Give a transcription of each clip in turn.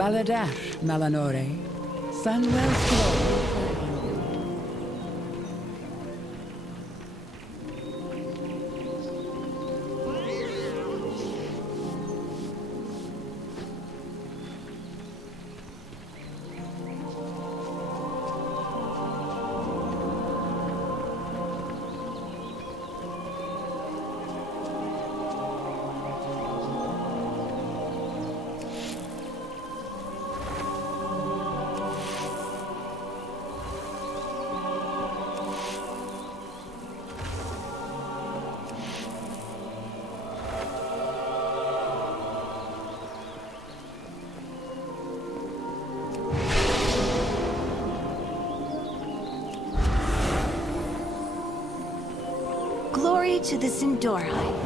Baladash, Malanore. Sunwell's glory. Glory to the Sindorai.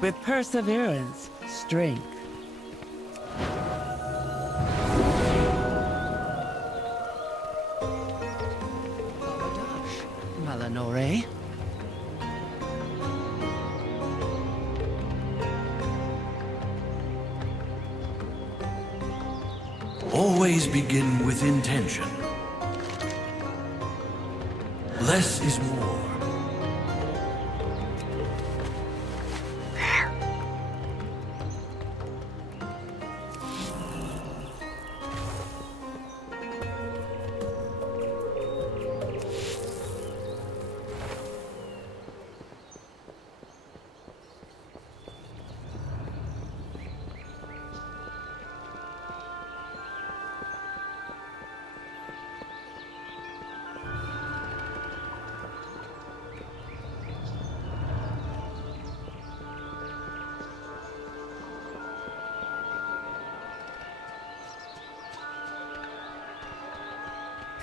With perseverance, strength. Malanore. Always begin with intention. Less is more.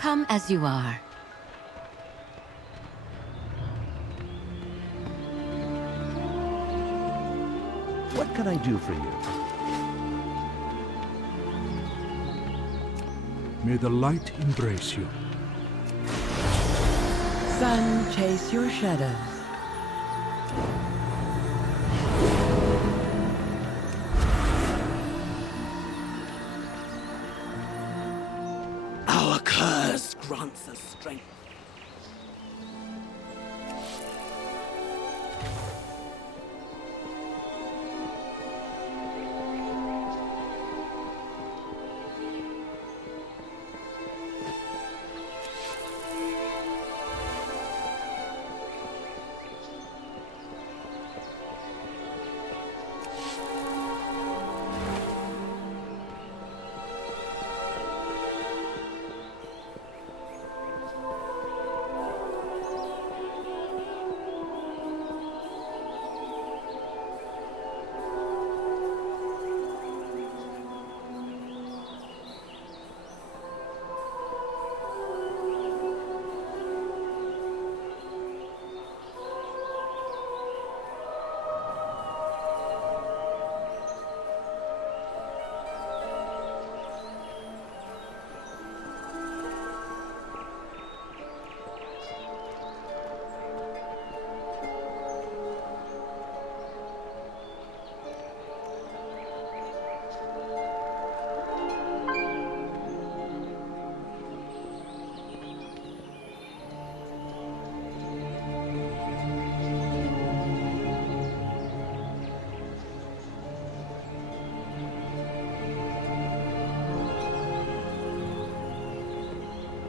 Come as you are. What can I do for you? May the light embrace you. Sun, chase your shadows. Our curse grants us strength.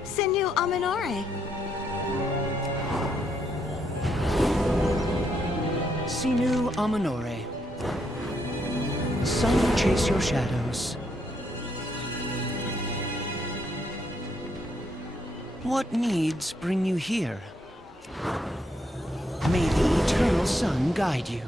Sinu Aminore. Sinu Amanore. Sun, chase your shadows. What needs bring you here? May the eternal sun guide you.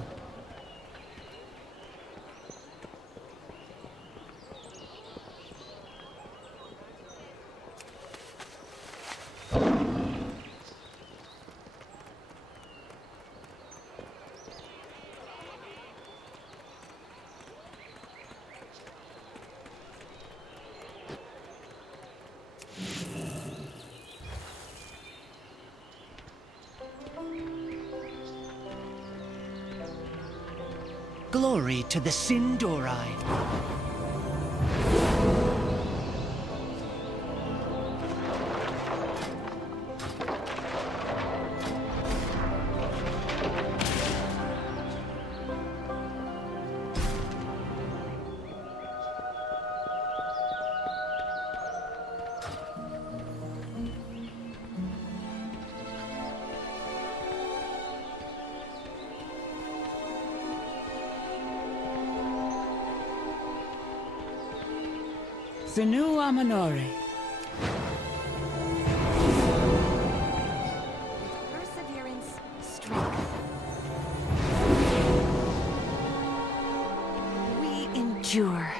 Glory to the Sindorai. Sinu Amanore. Perseverance, strength. We endure.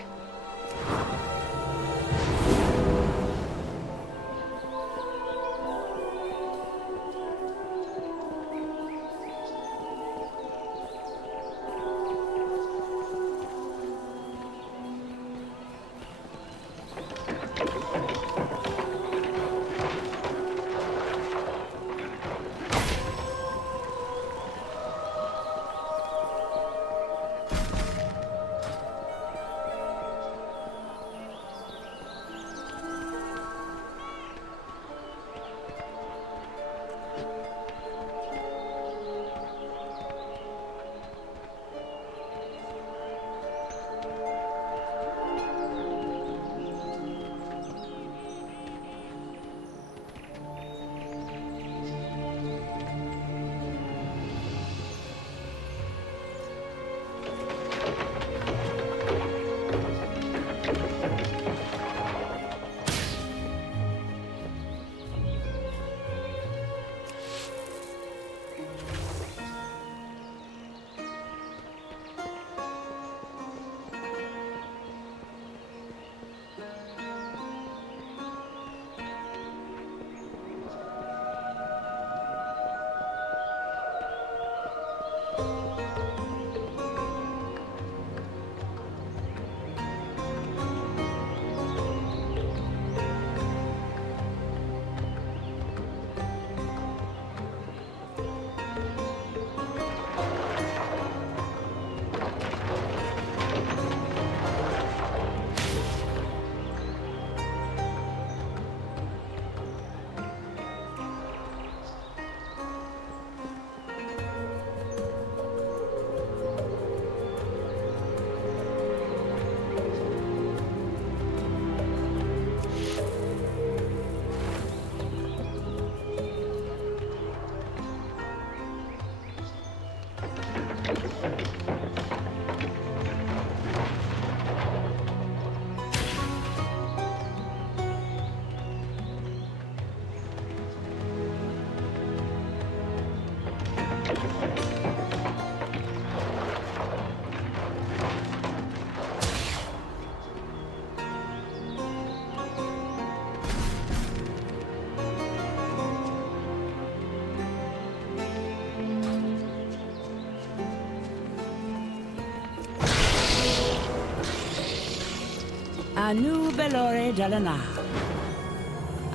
Anu Belore Delana.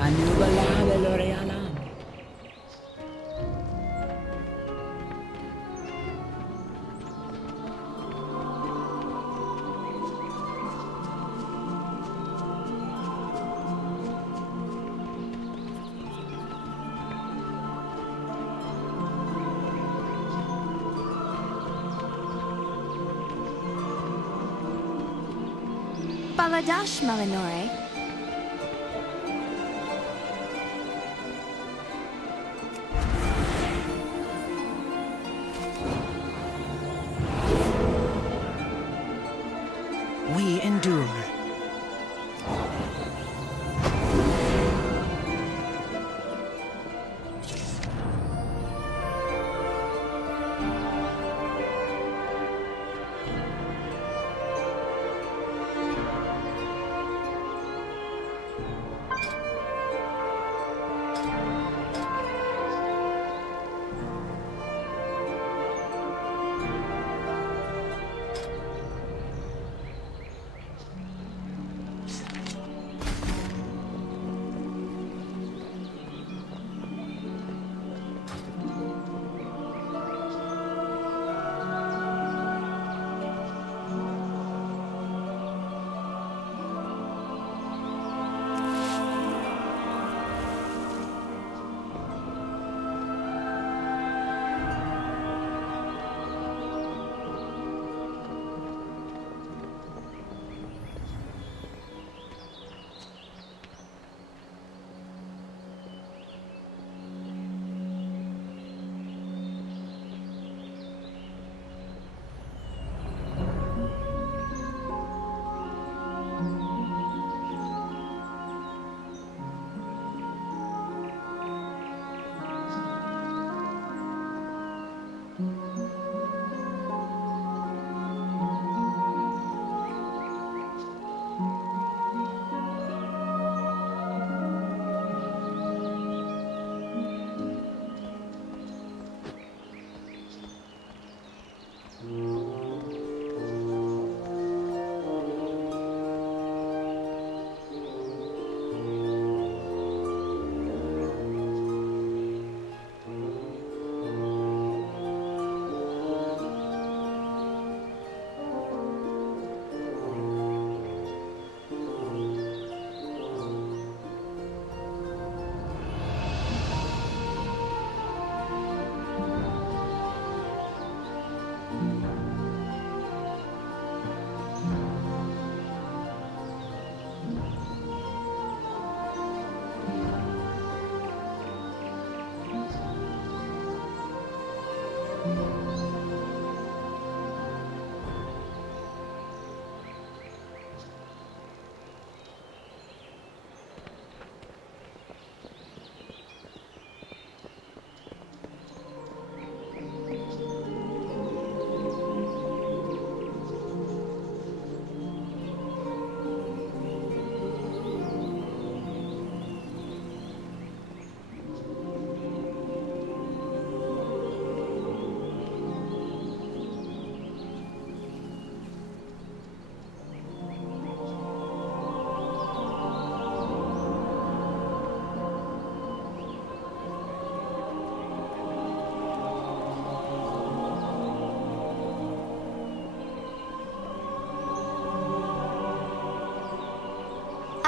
Anu Bala Belore Alam. Baladash Malinore. We endure.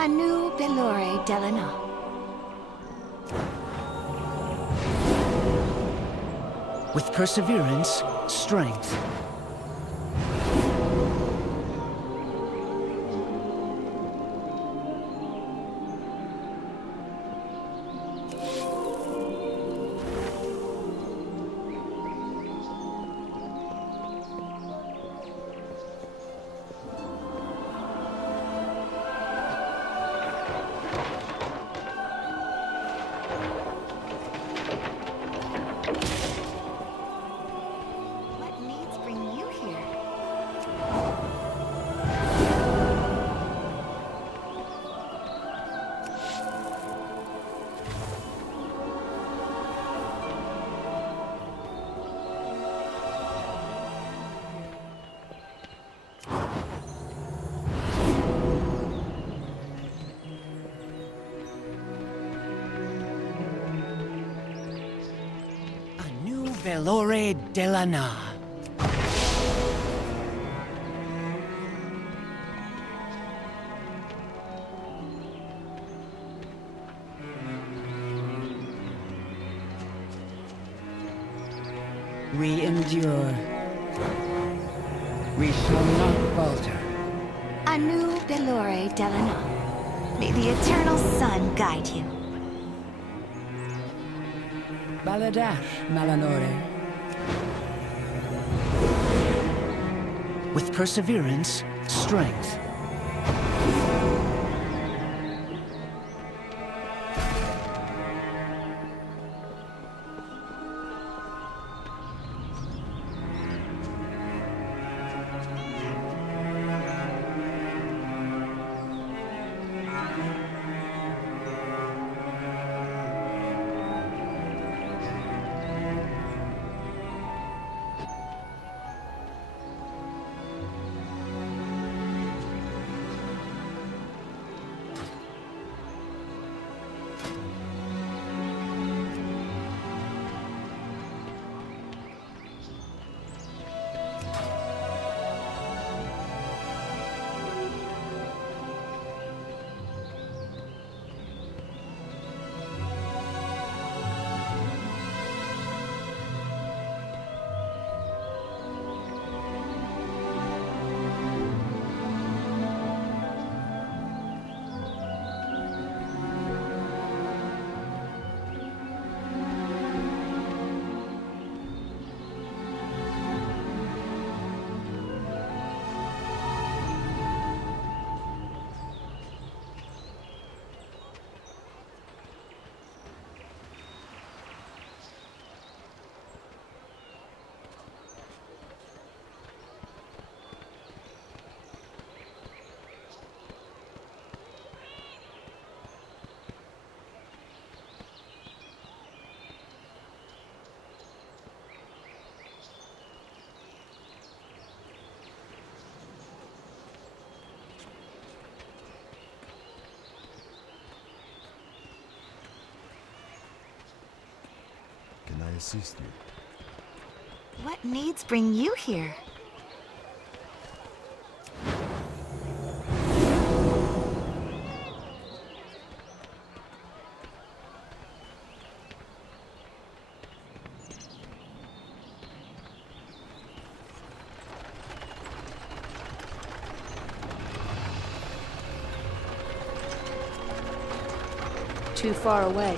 Anu Belore Delana. With perseverance, strength. What needs bring Velore Delana. We endure. We shall not falter. Anu Belore Delana. May the eternal sun guide you. Baladash, Malanore. With perseverance, strength. Can I assist you? What needs bring you here? Too far away.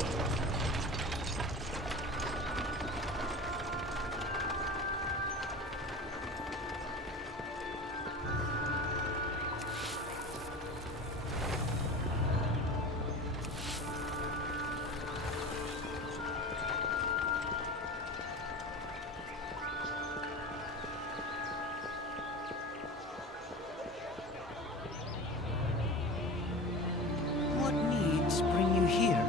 What needs bring you here?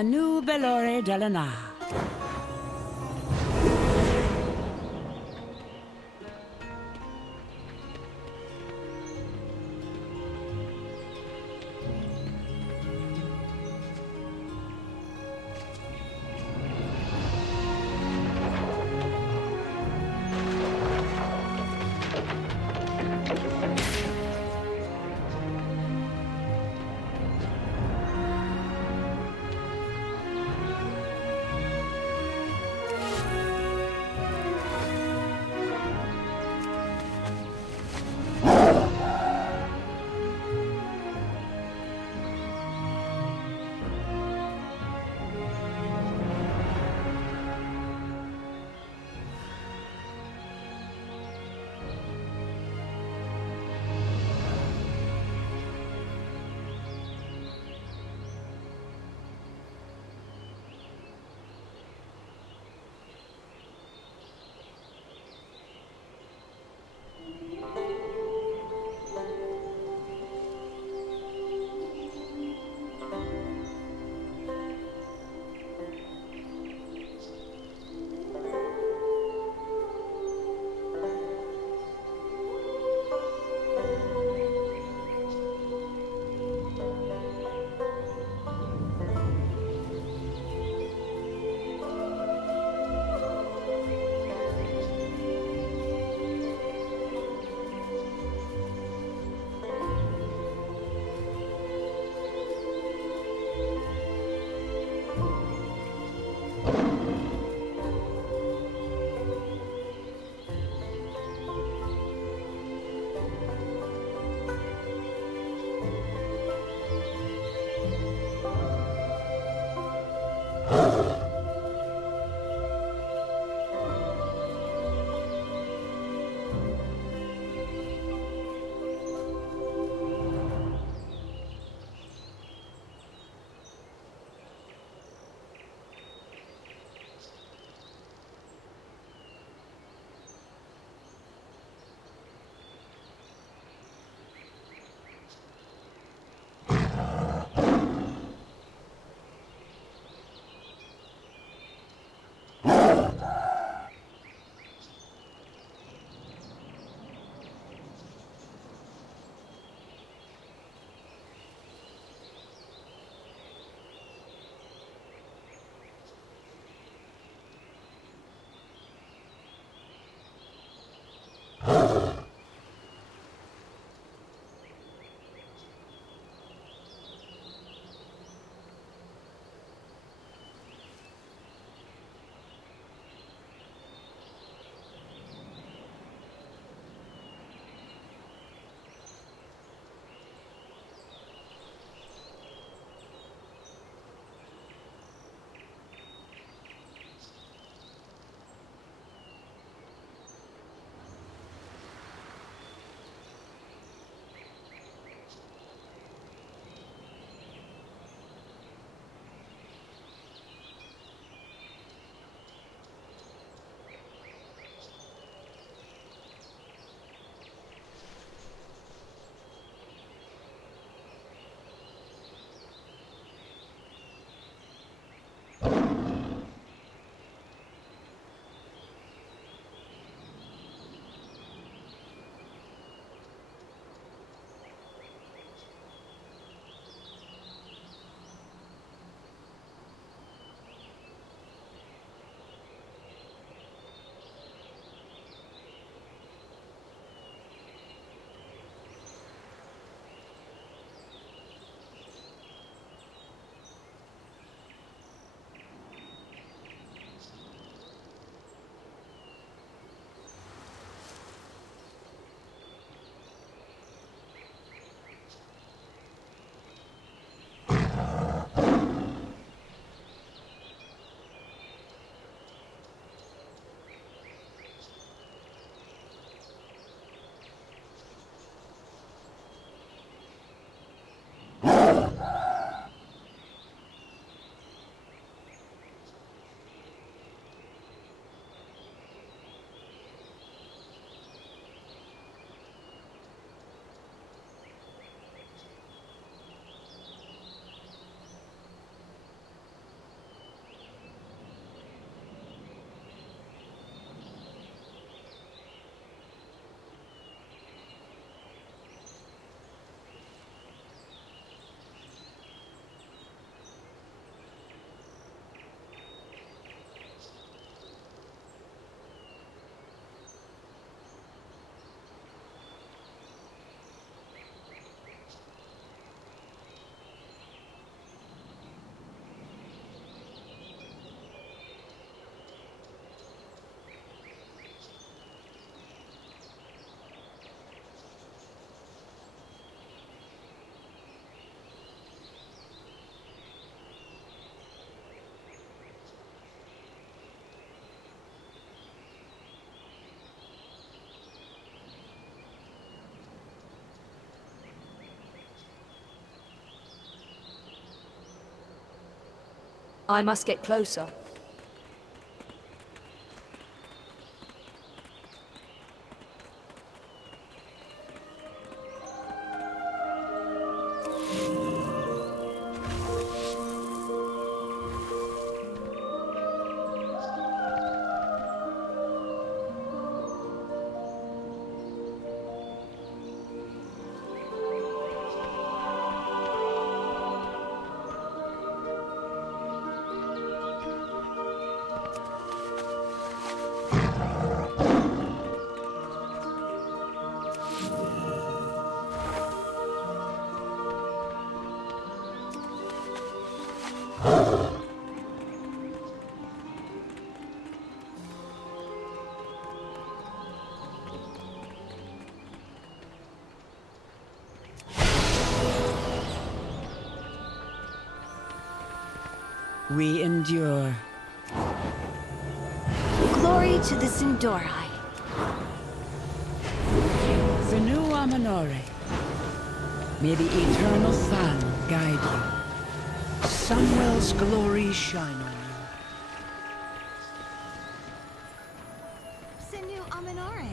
Anu Belore Delana. I must get closer. We endure. Glory to the Sindorai. Senua Minore. May the eternal sun guide you. Samuel's glory shine on you. Sinu Aminore.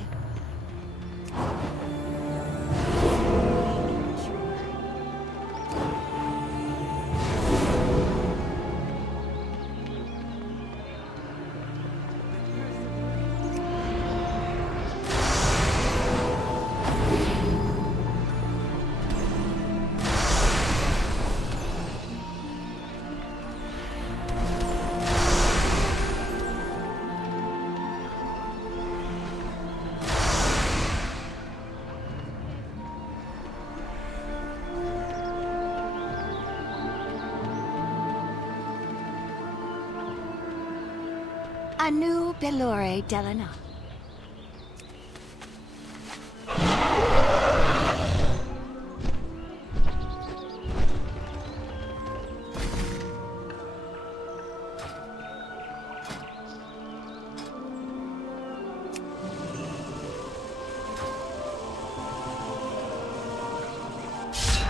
Anu Belore Delana.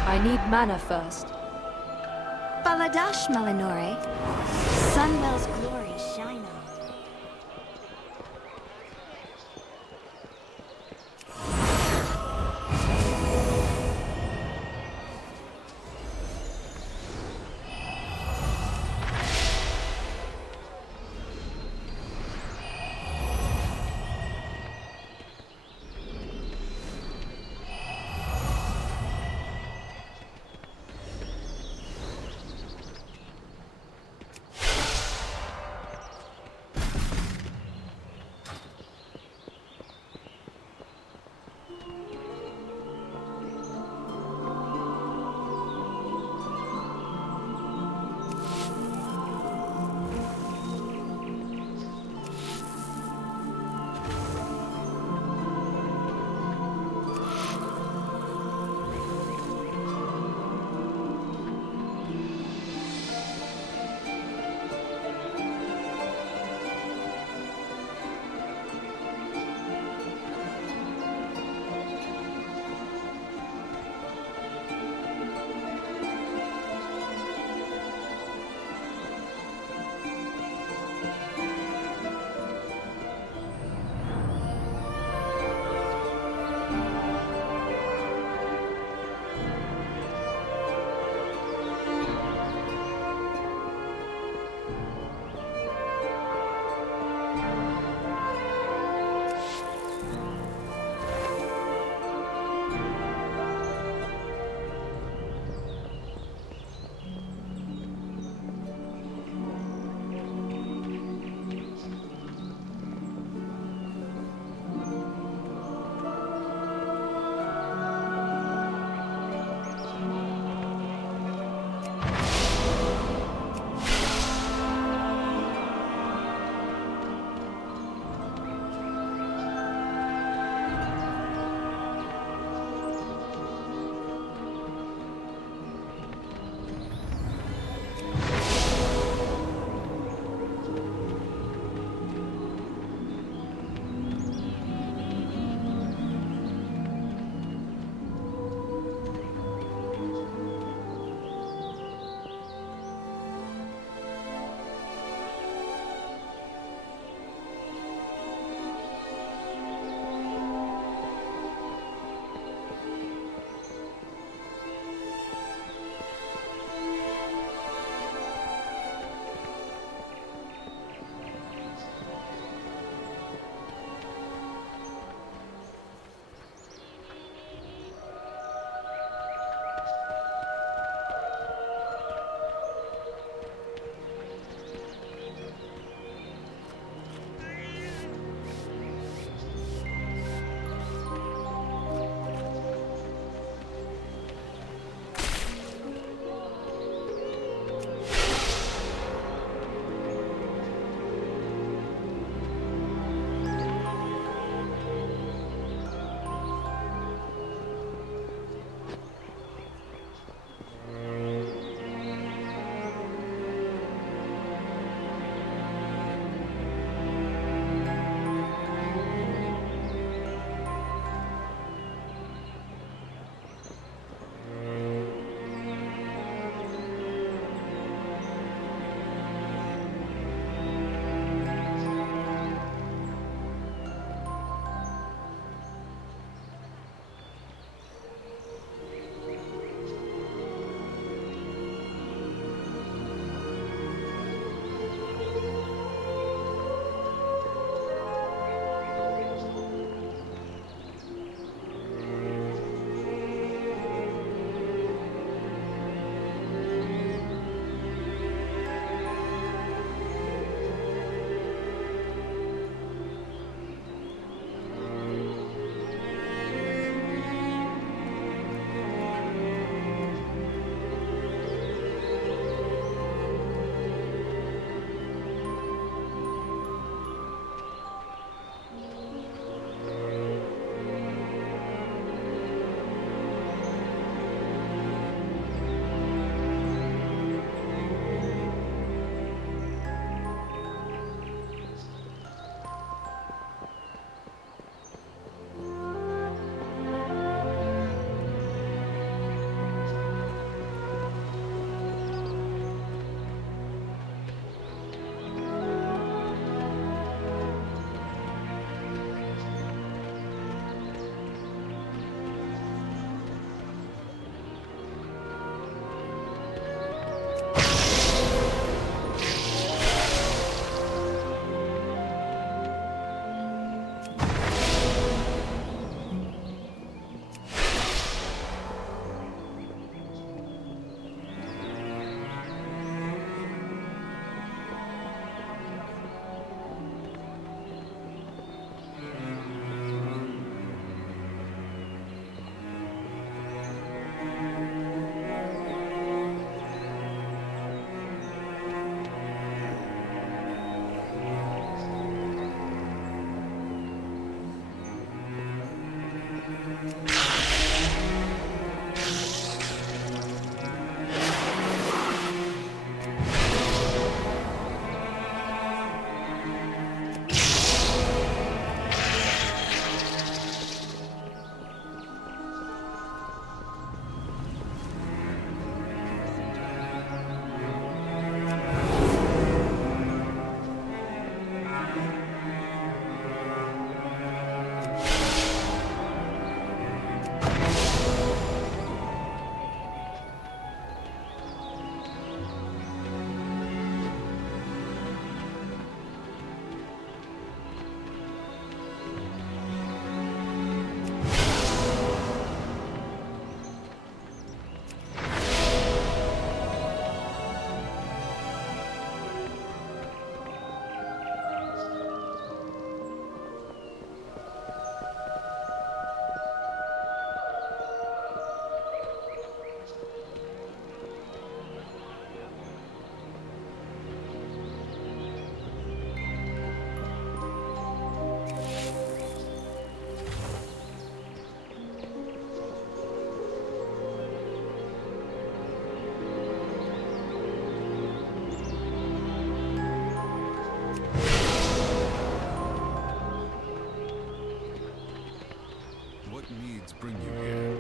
I need mana first. Baladash Melanore. Sunwell's glory shine on you. gods bring you here?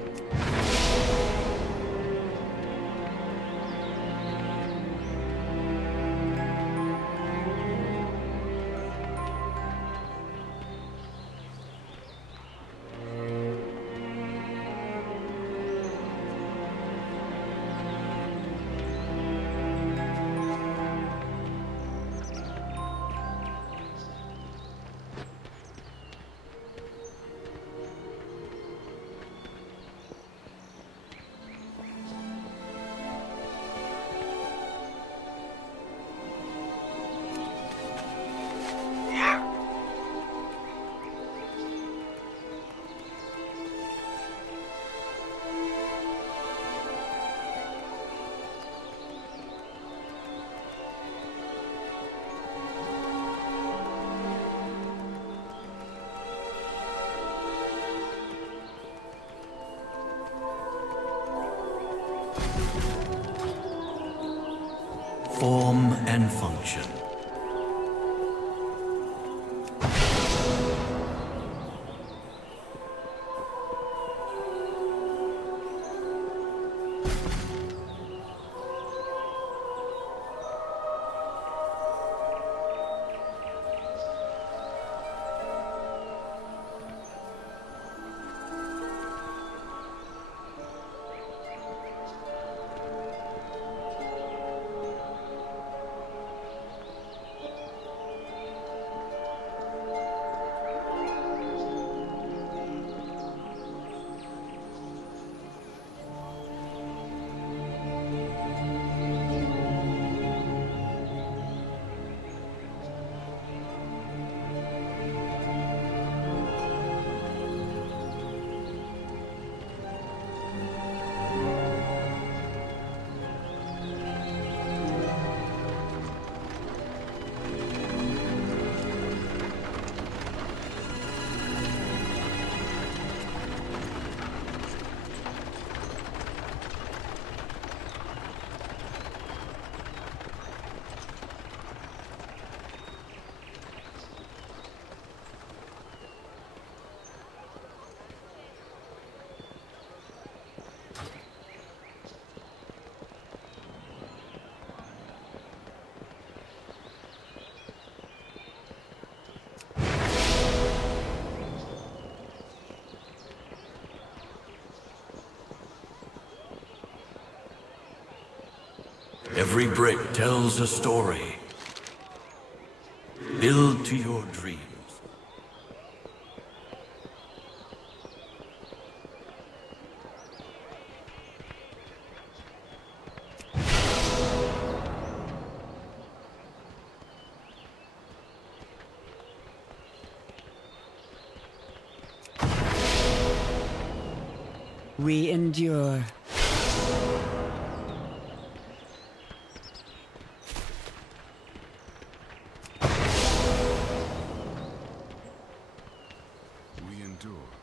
Form and function. Every brick tells a story. Build to your dreams. We endure. We endure.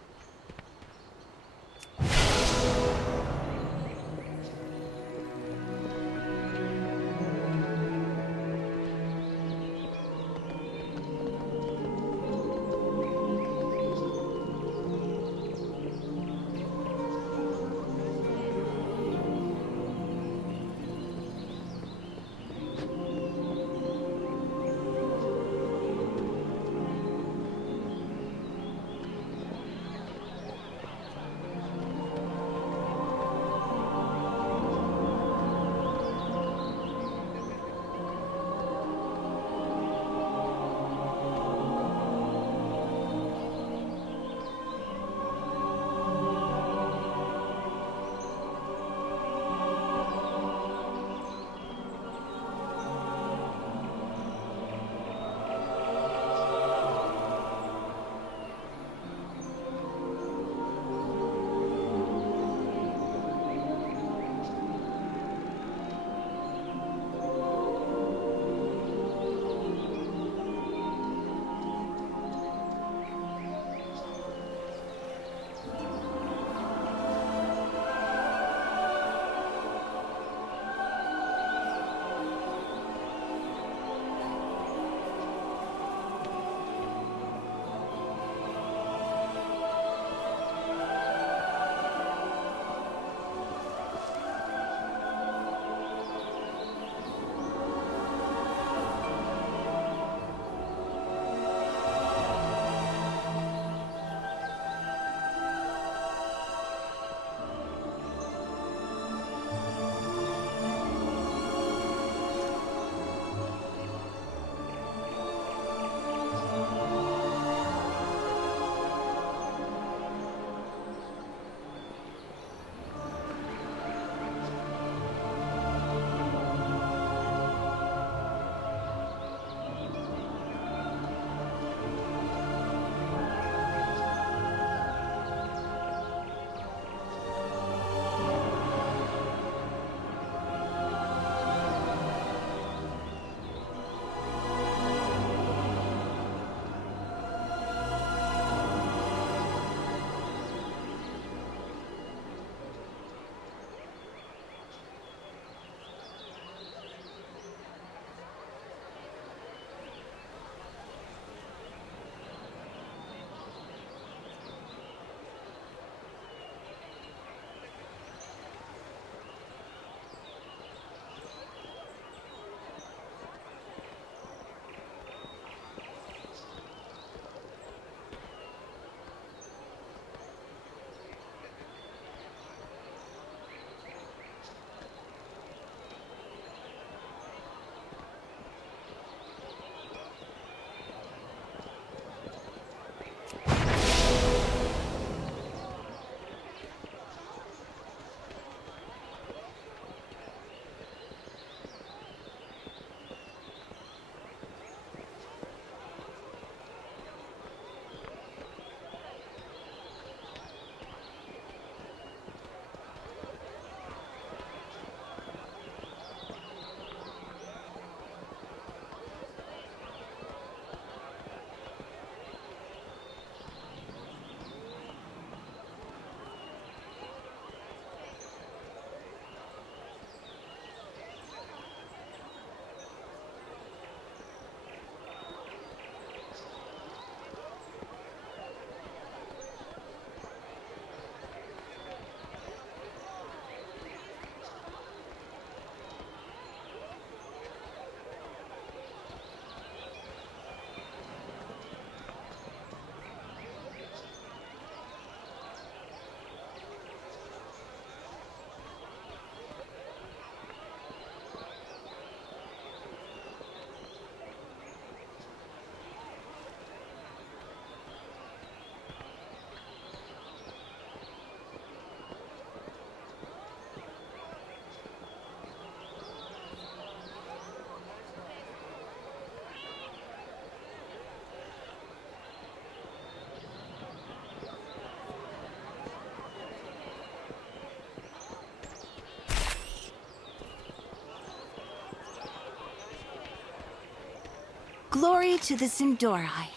Glory to the Sindorai.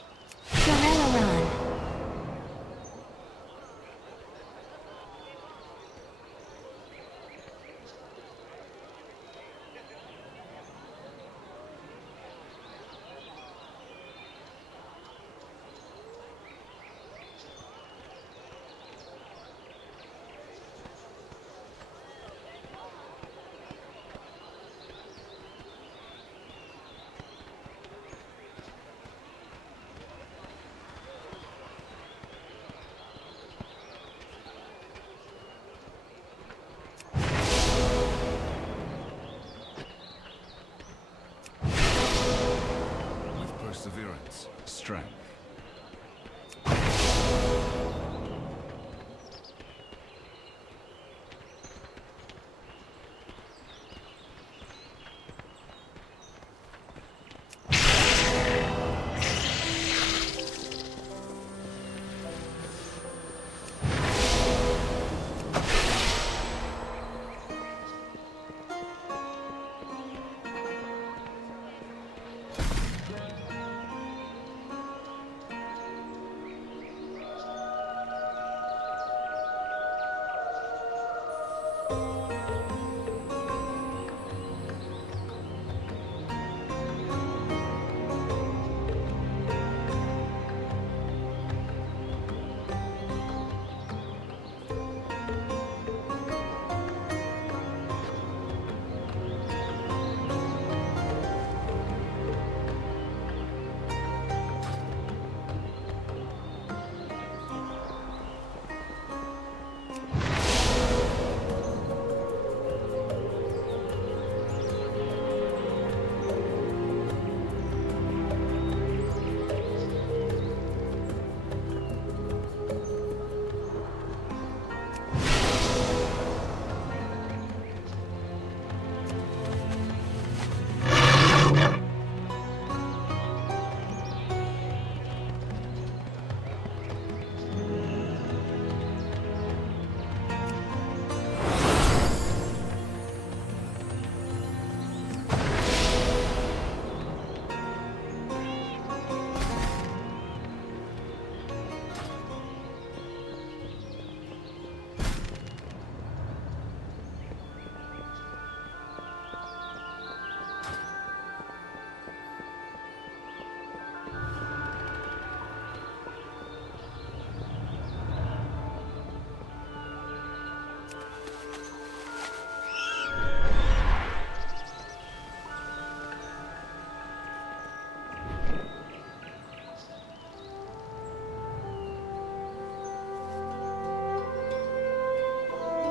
Garelaran. Perseverance, strength.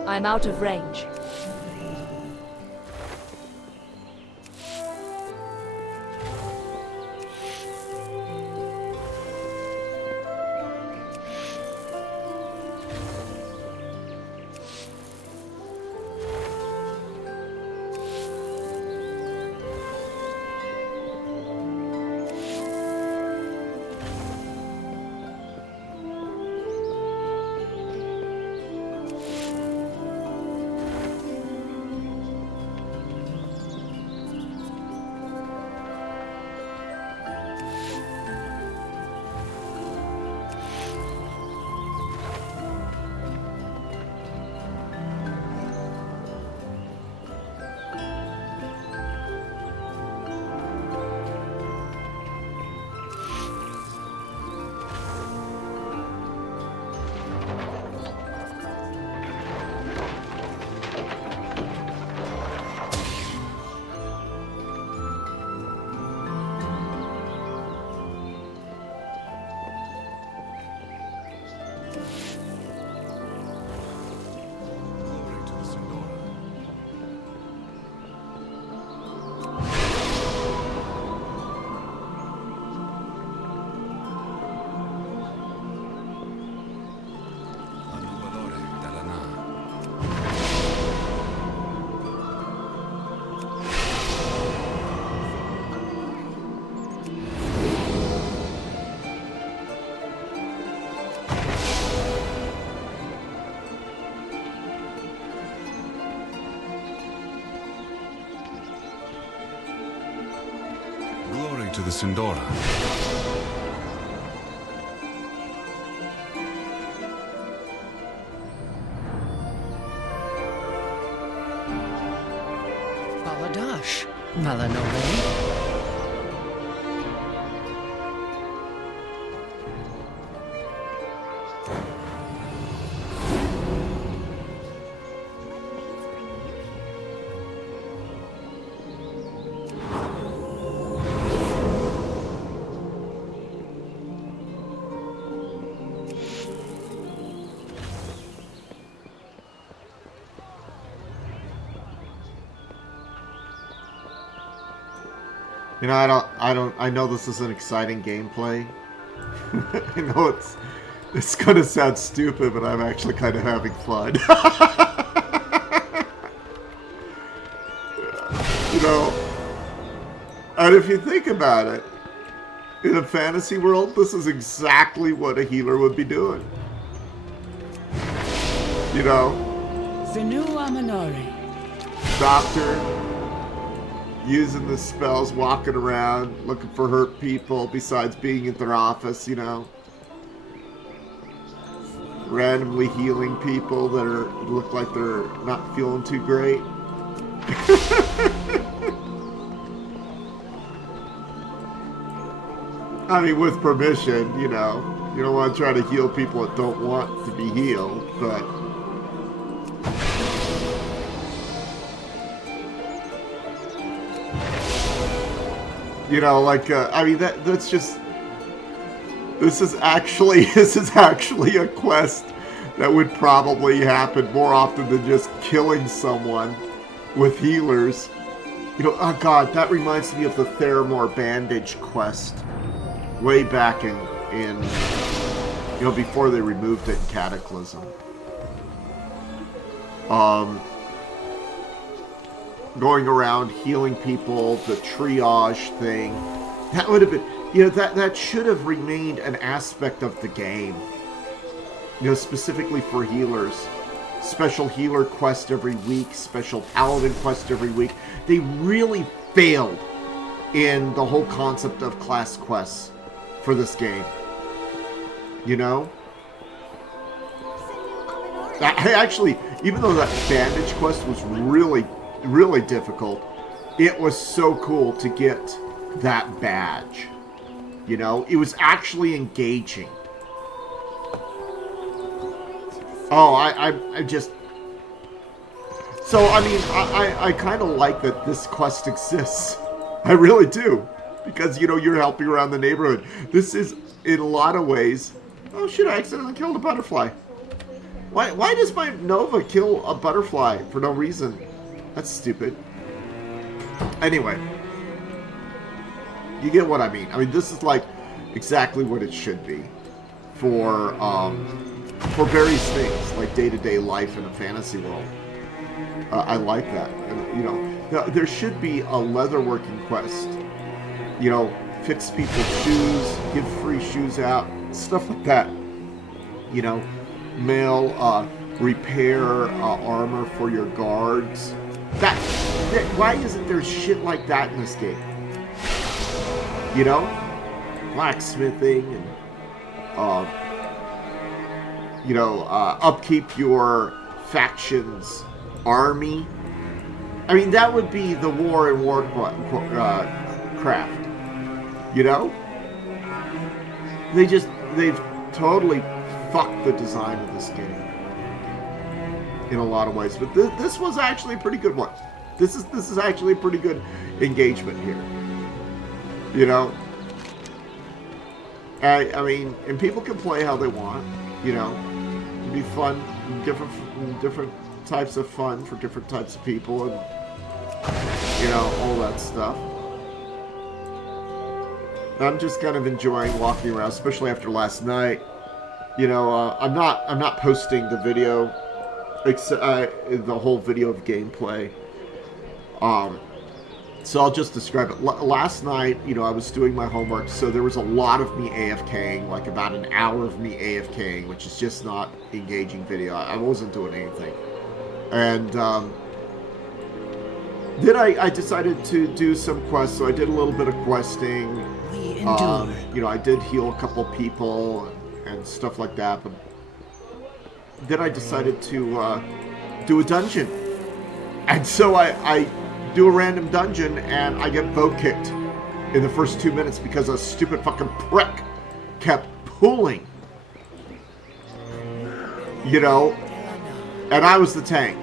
I'm out of range. to the Sindora. Baladash, Malanole. You know, I know this isn't exciting gameplay. I know it's gonna sound stupid, but I'm actually kind of having fun. You know, and if you think about it, in a fantasy world, this is exactly what a healer would be doing. You know? Zenu Amanore. Doctor, using the spells, walking around, looking for hurt people, besides being at their office, you know. Randomly healing people that look like they're not feeling too great. I mean, with permission, you know. You don't want to try to heal people that don't want to be healed, but... You know, like, I mean, that's just... This is actually a quest that would probably happen more often than just killing someone with healers. You know, oh god, that reminds me of the Theramore Bandage quest. Way back in, you know, before they removed it in Cataclysm. Going around healing people, the triage thing. That would have been, you know, that should have remained an aspect of the game. You know, specifically for healers. Special healer quest every week, special paladin quest every week. They really failed in the whole concept of class quests for this game. You know? I actually, even though that bandage quest was really difficult, it was so cool to get that badge. You know, it was actually engaging. Oh, I just... So, I mean, I kind of like that this quest exists. I really do. Because, you know, you're helping around the neighborhood. This is, in a lot of ways... Oh, shit, I accidentally killed a butterfly. Why does my Nova kill a butterfly for no reason? That's stupid. Anyway. You get what I mean. I mean, this is like exactly what it should be. For various things, like day-to-day life in a fantasy world. I like that. And, you know, there should be a leatherworking quest. You know, fix people's shoes, give free shoes out, stuff like that. You know, mail, repair armor for your guards. Why isn't there shit like that in this game? You know? Blacksmithing and, you know, upkeep your faction's army. I mean, that would be the war and craft. You know? They've totally fucked the design of this game. In a lot of ways. But this was actually a pretty good one. This is actually a pretty good engagement here. You know? I mean, and people can play how they want. You know? It'd be fun. Different types of fun for different types of people. And, you know, all that stuff. I'm just kind of enjoying walking around, especially after last night. You know, I'm not posting the video, except the whole video of gameplay. So I'll just describe it. Last night, you know, I was doing my homework, so there was a lot of me AFKing, like about an hour of me AFKing, which is just not engaging video. I wasn't doing anything, and Then I decided to do some quests, so I did a little bit of questing. We endure. You know, I did heal a couple people and stuff like that, but then I decided to do a dungeon. And so I do a random dungeon, and I get vote kicked in the first 2 minutes because a stupid fucking prick kept pulling. You know? And I was the tank.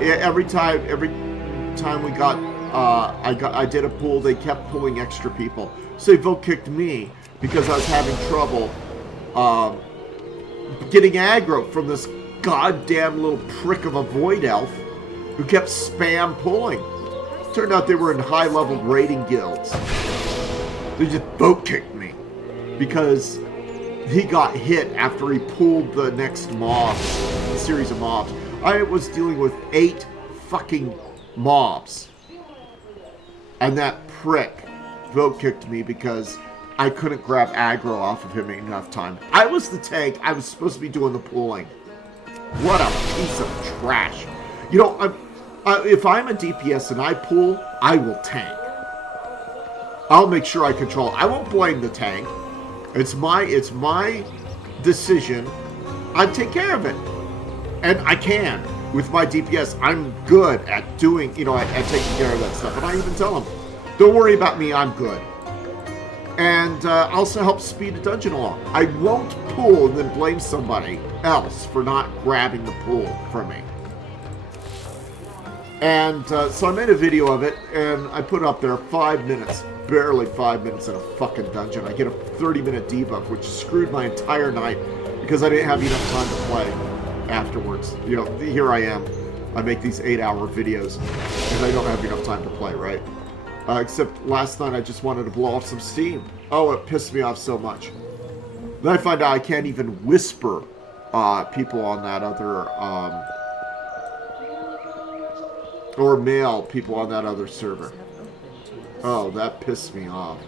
Every time we got, I did a pull, they kept pulling extra people. So they vote kicked me because I was having trouble getting aggro from this goddamn little prick of a void elf who kept spam pulling. Turned out they were in high-level raiding guilds. They just vote kicked me because he got hit after he pulled the next mobs, the series of mobs. I was dealing with 8 fucking mobs. And that prick vote kicked me because I couldn't grab aggro off of him in enough time. I was the tank. I was supposed to be doing the pulling. What a piece of trash. You know, if I'm a DPS and I pull, I will tank. I'll make sure I control. I won't blame the tank. It's my decision. I take care of it. And I can. With my DPS, I'm good at doing, you know, at taking care of that stuff. And I even tell them, don't worry about me, I'm good. And also help speed a dungeon along. I won't pull and then blame somebody else for not grabbing the pull from me. And so I made a video of it, and I put up there 5 minutes, barely 5 minutes in a fucking dungeon. I get a 30-minute debuff, which screwed my entire night because I didn't have enough time to play afterwards. You know, here I am. I make these 8-hour videos, and I don't have enough time to play, right? Except last night I just wanted to blow off some steam. Oh, it pissed me off so much. Then I find out I can't even whisper people on that other, or mail people on that other server. Oh, that pissed me off.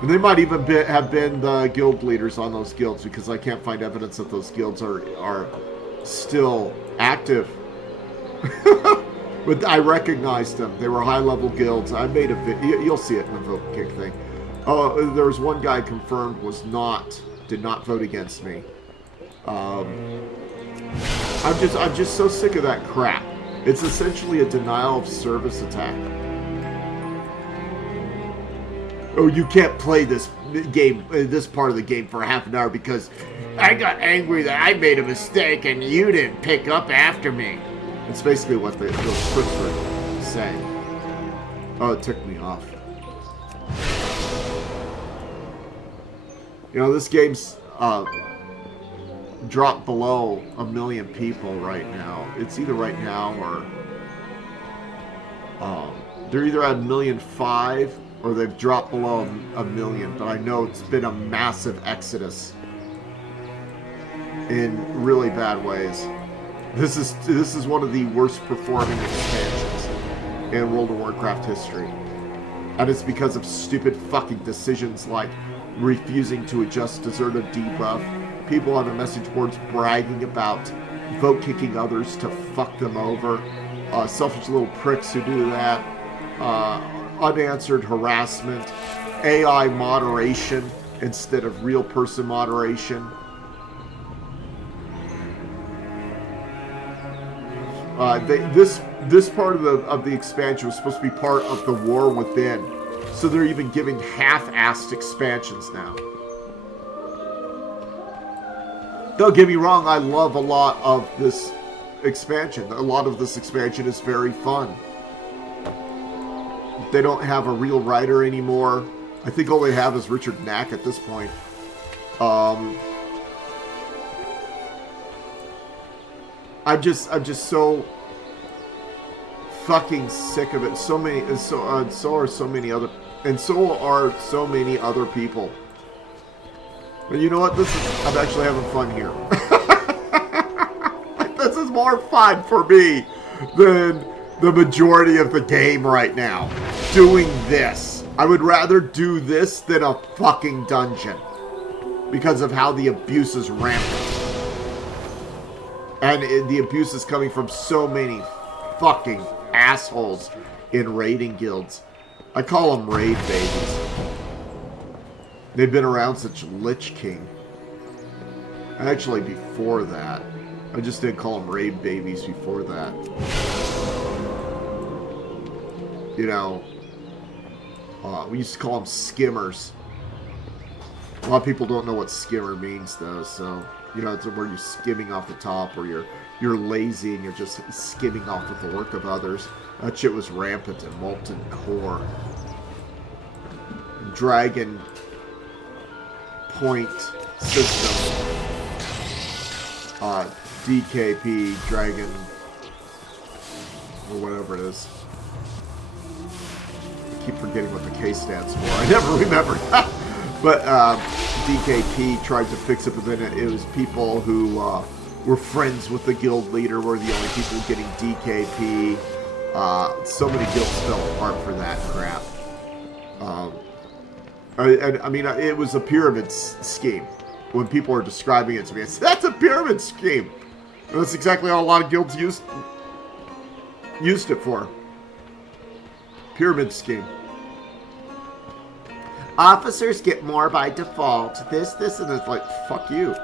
And they might even have been the guild leaders on those guilds because I can't find evidence that those guilds are still active. But I recognized them. They were high-level guilds. I made a video. You'll see it in the vote kick thing. Oh, there was one guy confirmed did not vote against me. I'm just so sick of that crap. It's essentially a denial of service attack. Oh, you can't play this game, this part of the game for half an hour because I got angry that I made a mistake and you didn't pick up after me. It's basically what those critics were saying. Oh, it ticked me off. You know, this game's dropped below 1 million people right now. It's either right now or they're either at 1.5 million or they've dropped below 1 million. But I know it's been a massive exodus in really bad ways. This is one of the worst performing expansions in World of Warcraft history. And it's because of stupid fucking decisions like refusing to adjust deserter debuff, people on the message boards bragging about vote kicking others to fuck them over, selfish little pricks who do that, unanswered harassment, AI moderation instead of real person moderation. This part of the expansion was supposed to be part of the War Within, so they're even giving half-assed expansions now. Don't get me wrong, I love a lot of this expansion. A lot of this expansion is very fun. They don't have a real writer anymore. I think all they have is Richard Knack at this point. I'm just so fucking sick of it. So are so many other people. But you know what? I'm actually having fun here. This is more fun for me than the majority of the game right now. Doing this. I would rather do this than a fucking dungeon. Because of how the abuse is rampant. And the abuse is coming from so many fucking assholes in raiding guilds. I call them raid babies. They've been around since Lich King. Actually, before that. I just didn't call them raid babies before that. You know, we used to call them skimmers. A lot of people don't know what skimmer means, though, so... You know, it's where you're skimming off the top, or you're lazy and you're just skimming off of the work of others. That shit was rampant in Molten Core. Dragon Point system. DKP, Dragon, or whatever it is. I keep forgetting what the K stands for. I never remember. But DKP tried to fix it, but then it was people who were friends with the guild leader were the only people getting DKP. So many guilds fell apart for that crap. I mean, it was a pyramid scheme. When people are describing it to me, that's a pyramid scheme. And that's exactly how a lot of guilds used it for. Pyramid scheme. Officers get more by default. This, and it's like, fuck you.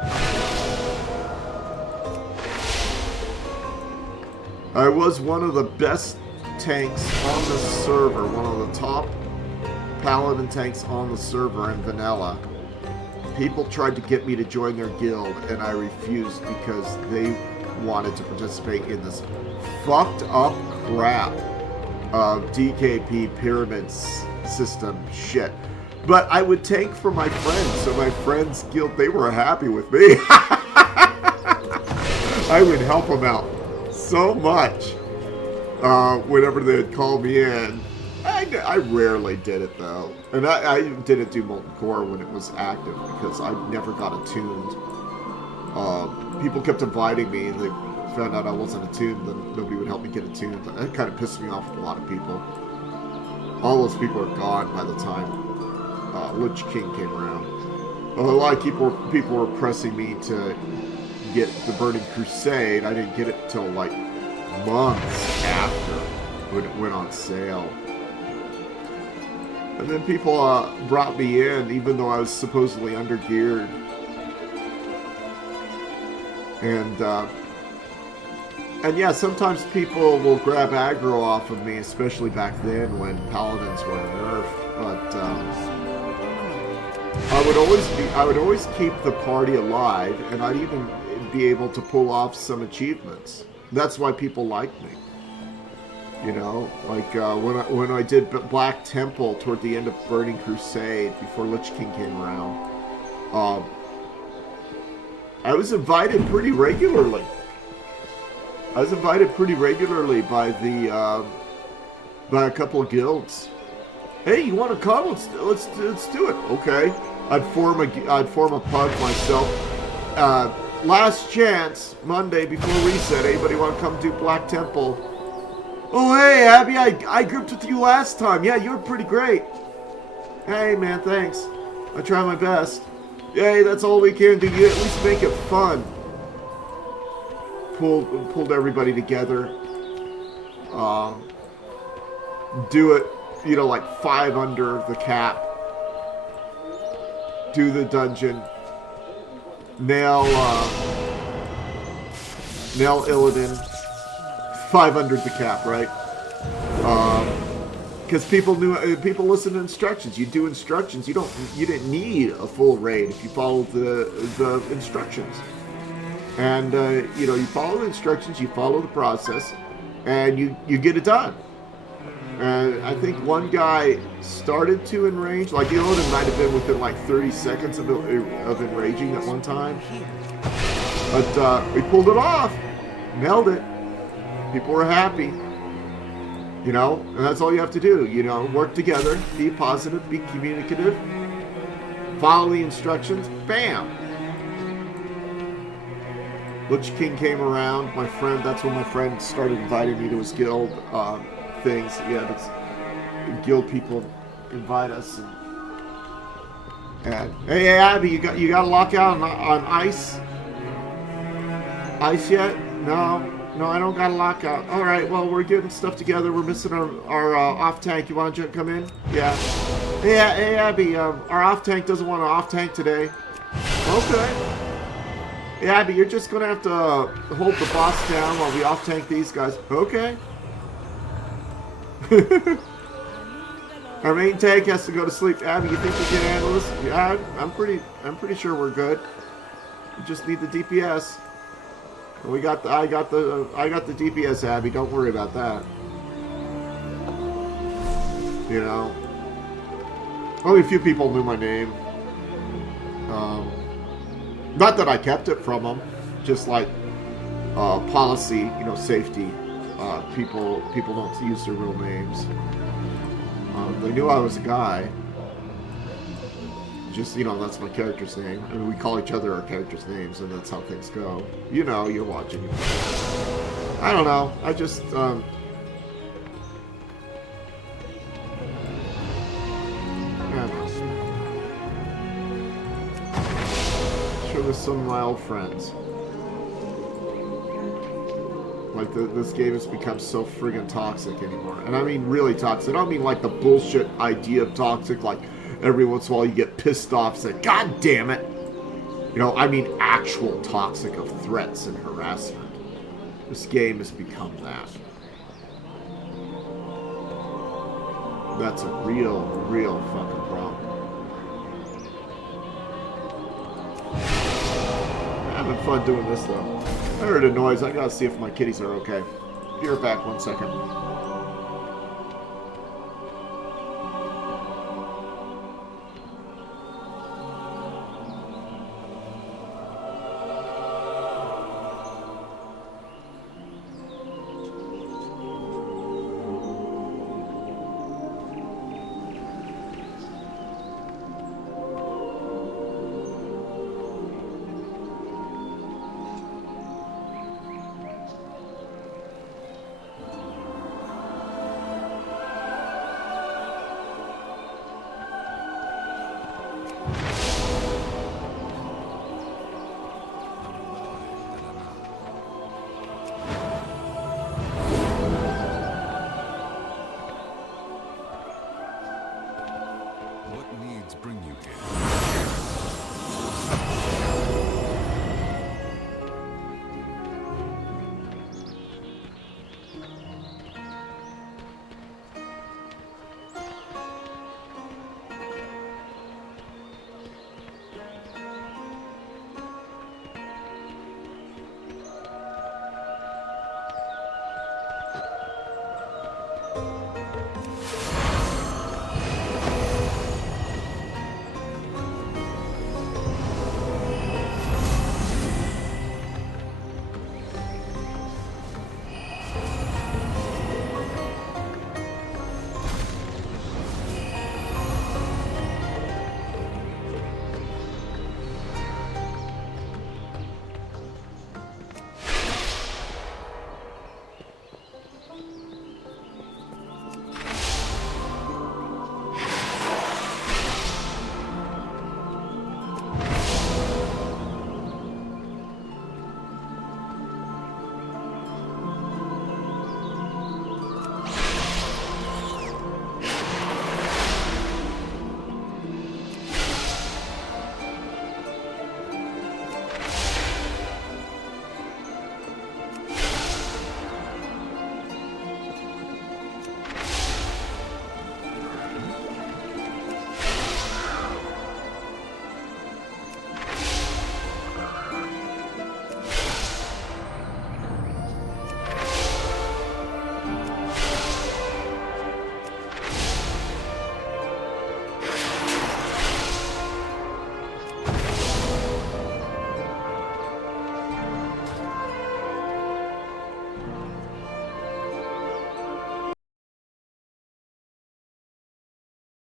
I was one of the best tanks on the server, one of the top paladin tanks on the server in vanilla. People tried to get me to join their guild, and I refused because they wanted to participate in this fucked up crap of DKP pyramid system shit. But I would tank for my friends, so my friends' guild, they were happy with me. I would help them out so much whenever they'd call me in. I rarely did it, though. And I didn't do Molten Core when it was active because I never got attuned. People kept inviting me, and they found out I wasn't attuned, then nobody would help me get attuned. That kind of pissed me off with a lot of people. All those people are gone by the time Lich King came around. A lot of people were pressing me to get the Burning Crusade. I didn't get it till like months after when it went on sale. And then people brought me in even though I was supposedly undergeared. And yeah, sometimes people will grab aggro off of me, especially back then when paladins were nerfed. But I would always keep the party alive, and I'd even be able to pull off some achievements. That's why people liked me. You know, like when I did Black Temple toward the end of Burning Crusade before Lich King came around, I was invited pretty regularly. I was invited pretty regularly by by a couple of guilds. Hey, you want to come? Let's do it. Okay. I'd form a pug myself. Last chance, Monday before reset. Anybody want to come do Black Temple? Oh, hey, Abby, I grouped with you last time. Yeah, you were pretty great. Hey, man, thanks. I try my best. Hey, that's all we can do. You at least make it fun. Pulled everybody together. Do it, you know, like 5 under the cap. Do the dungeon. Nail Illidan. 5 under the cap, right? Because people listen to instructions. You do instructions. You didn't need a full raid if you followed the instructions. And you know, you follow the instructions, you follow the process, and you get it done. And I think one guy started to enrage, like Illidan might have been within like 30 seconds of enraging at one time. But we pulled it off, nailed it. People were happy. You know, and that's all you have to do. You know, work together, be positive, be communicative, follow the instructions, bam. Lich King came around, that's when my friend started inviting me to his guild things. Yeah, that's guild people invite us. And hey, Abby, you got a lockout on ice? Ice yet? No, I don't got a lockout. All right, well, we're getting stuff together. We're missing our off tank. You want to come in? Yeah. Hey, Abby, our off tank doesn't want an off tank today. Okay. Hey, Abby, you're just going to have to hold the boss down while we off tank these guys. Okay. Our main tank has to go to sleep. Abby, you think we can handle this? Yeah, I'm pretty sure we're good. We just need the DPS. I got the DPS, Abby. Don't worry about that. You know, only a few people knew my name. Not that I kept it from them, just like policy, you know, safety. People don't use their real names. They knew I was a guy. Just, you know, that's my character's name. I mean, we call each other our character's names, and that's how things go. You know, you're watching. I don't know. I just, yeah. Show this some of my old friends. Like, this game has become so friggin' toxic anymore. And I mean really toxic. I don't mean like the bullshit idea of toxic, like every once in a while you get pissed off and say, God damn it! You know, I mean actual toxic of threats and harassment. This game has become that. That's a real fucking problem. Having fun doing this though. I heard a noise. I gotta see if my kitties are okay. Be right back 1 second.